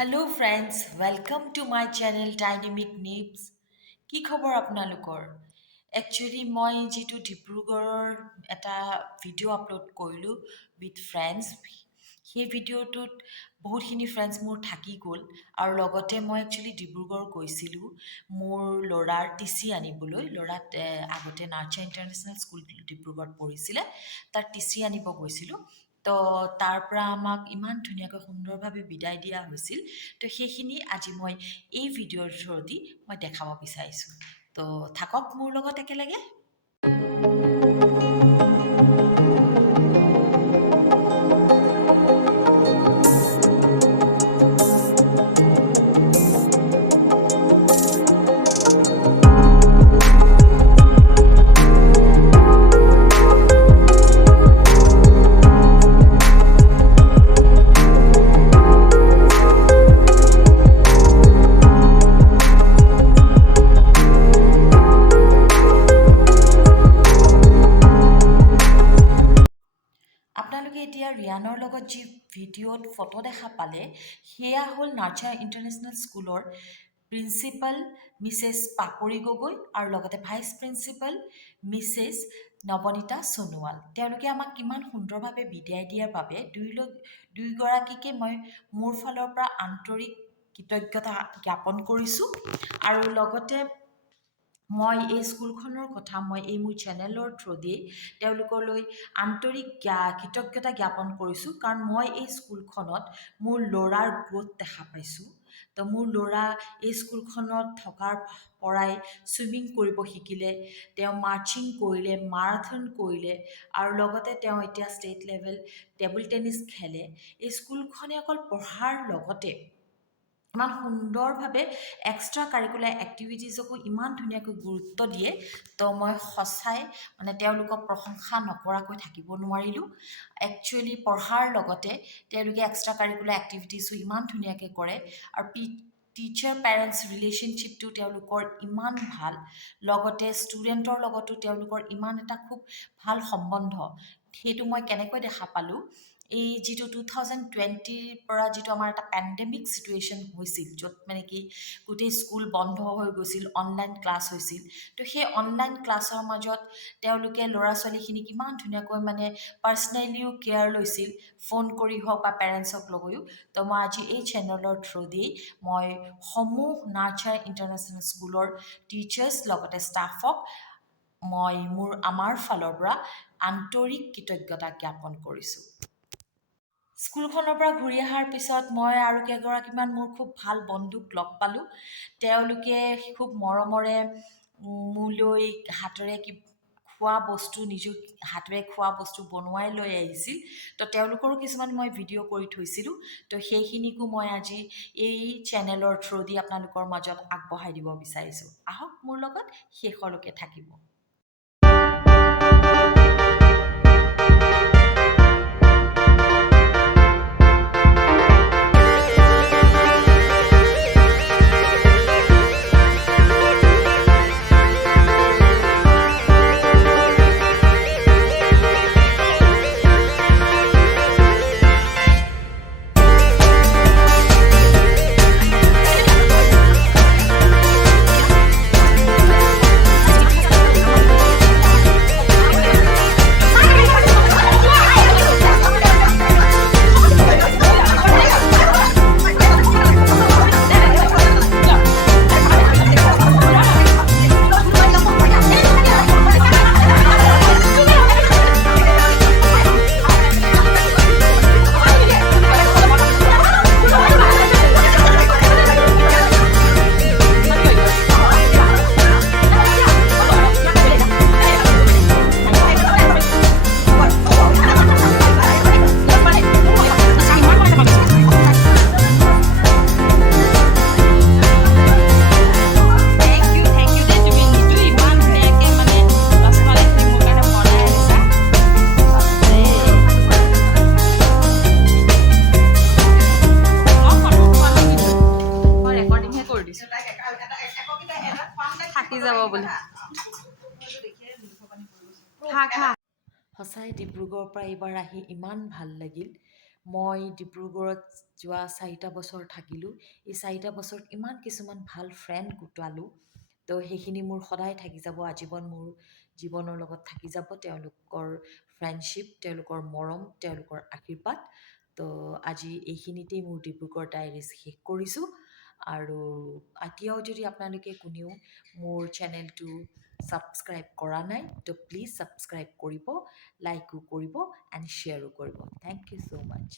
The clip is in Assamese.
Hello friends, welcome to my channel Dynamic Nips. কি খবৰ আপোনালোকৰ? একচুৱেলি মই যিটো ডিব্ৰুগড়ৰ এটা ভিডিঅ' আপলোড কৰিলোঁ উইথ ফ্ৰেণ্ডছ, সেই ভিডিঅ'টোত বহুতখিনি ফ্ৰেণ্ডছ মোৰ থাকি গ'ল আৰু লগতে মই একচুৱেলি ডিব্ৰুগড় গৈছিলোঁ মোৰ ল'ৰাৰ টিচি আনিবলৈ। ল'ৰাত আগতে নাৰ্চাৰ ইণ্টাৰনেশ্যনেল স্কুল ডিব্ৰুগড়ত পঢ়িছিলে, তাৰ টিচি আনিব গৈছিলোঁ। তো তাৰ পৰা আমাক ইমান ধুনীয়াকৈ সুন্দৰভাৱে বিদায় দিয়া হৈছিল। তো সেইখিনি আজি মই এই ভিডিঅ'ৰ থ্ৰুদি মই দেখাব বিচাৰিছোঁ। তো থাকক মোৰ লগত একেলগে। আপোনালোকে এতিয়া ৰিয়ানৰ লগত যি ভিডিঅ'ত ফটো দেখা পালে, সেয়া হ'ল নাৰ্চাৰ ইণ্টাৰনেশ্যনেল স্কুলৰ প্ৰিন্সিপাল মিছেছ পাপৰি গগৈ আৰু লগতে vice principal Mrs Nabanita Sonowal. তেওঁলোকে আমাক কিমান সুন্দৰভাৱে বিদায় দিয়াৰ বাবে দুয়োগৰাকীকে মই মোৰ ফালৰ পৰা আন্তৰিক কৃতজ্ঞতা জ্ঞাপন কৰিছোঁ। আৰু লগতে মই এই স্কুলখনৰ কথা মই এই মোৰ চেনেলৰ থ্ৰুদি তেওঁলোকলৈ আন্তৰিক কৃতজ্ঞতা জ্ঞাপন কৰিছোঁ, কাৰণ মই এই স্কুলখনত মোৰ ল'ৰাৰ গ্ৰ'থ দেখা পাইছোঁ। তো মোৰ ল'ৰা এই স্কুলখনত থকাৰ পৰাই ছুইমিং কৰিব শিকিলে, তেওঁ মাৰ্চিং কৰিলে, মাৰাথন কৰিলে আৰু লগতে তেওঁ এতিয়া ষ্টেট লেভেল টেবুল টেনিছ খেলে। এই স্কুলখনে অকল পঢ়াৰ লগতে ইমান সুন্দৰভাৱে এক্সট্ৰা কাৰিকুলাৰ এক্টিভিটিজকো ইমান ধুনীয়াকৈ গুৰুত্ব দিয়ে। তো মই সঁচাই তেওঁলোকক প্ৰশংসা নকৰাকৈ থাকিব নোৱাৰিলোঁ। একচুৱেলি পঢ়াৰ লগতে তেওঁলোকে এক্সট্ৰা কাৰিকুলাৰ এক্টিভিটিজো ইমান ধুনীয়াকৈ কৰে আৰু টিচাৰ পেৰেণ্টছ ৰিলেশ্যনশ্বিপটো তেওঁলোকৰ ইমান ভাল, লগতে ষ্টুডেণ্টৰ লগতো তেওঁলোকৰ ইমান এটা খুব ভাল সম্বন্ধ। সেইটো মই কেনেকৈ দেখা পালোঁ, এই যিটো 2020ৰ পৰা যিটো আমাৰ এটা পেণ্ডেমিক চিটুৱেশ্যন হৈছিল, য'ত কি গোটেই স্কুল বন্ধ হৈ গৈছিল, অনলাইন ক্লাছ হৈছিল। তো সেই অনলাইন ক্লাছৰ মাজত তেওঁলোকে ল'ৰা ছোৱালীখিনিক ইমান ধুনীয়াকৈ পাৰ্চনেলিও কেয়াৰ লৈছিল, ফোন কৰি হওক বা পেৰেণ্টছক লগৈও। তো মই আজি এই চেনেলৰ থ্ৰুদি মই সমূহ নাৰ্চাৰ ইণ্টাৰনেশ্যনেল স্কুলৰ টিচাৰ্ছ লগতে ষ্টাফক মই আমাৰ ফালৰ পৰা আন্তৰিক কৃতজ্ঞতা জ্ঞাপন কৰিছোঁ। স্কুলখনৰ পৰা ঘূৰি অহাৰ পিছত মই আৰু কেইগৰাকীমান মোৰ খুব ভাল বন্ধুক লগ পালোঁ। তেওঁলোকে খুব মৰমৰে মোলৈ হাতেৰে খোৱা বস্তু, নিজৰ হাতেৰে খোৱা বস্তু বনোৱাই লৈ আহিছিল। তো তেওঁলোকৰো কিছুমান মই ভিডিঅ' কৰি থৈছিলোঁ। তো সেইখিনিকো মই আজি এই চেনেলৰ থ্ৰুদি আপোনালোকৰ মাজত আগবঢ়াই দিব বিচাৰিছোঁ। আহক মোৰ লগত শেষলৈকে থাকিব। থাকি যাব বুলি সঁচাই ডিব্ৰুগড়ৰ পৰা এইবাৰ আহি ইমান ভাল লাগিল। মই ডিব্ৰুগড়ত যোৱা 4টা বছৰ থাকিলোঁ। এই 4টা বছৰত ইমান কিছুমান ভাল ফ্ৰেণ্ড গোটালোঁ। তো সেইখিনি মোৰ সদায় থাকি যাব, আজীৱন মোৰ জীৱনৰ লগত থাকি যাব তেওঁলোকৰ ফ্ৰেণ্ডশ্বিপ, তেওঁলোকৰ মৰম, তেওঁলোকৰ আশীৰ্বাদ। তো আজি এইখিনিতেই মোৰ ডিব্ৰুগড় ডায়েৰিজ শেষ কৰিছোঁ। আৰু এতিয়াও যদি আপোনালোকে কোনেও মোৰ চেনেলটো ছাবস্ক্ৰাইব কৰা নাই, তো প্লিজ ছাবস্ক্ৰাইব কৰিব, লাইকো কৰিব এণ্ড শ্বেয়াৰো কৰিব। Thank you so' much.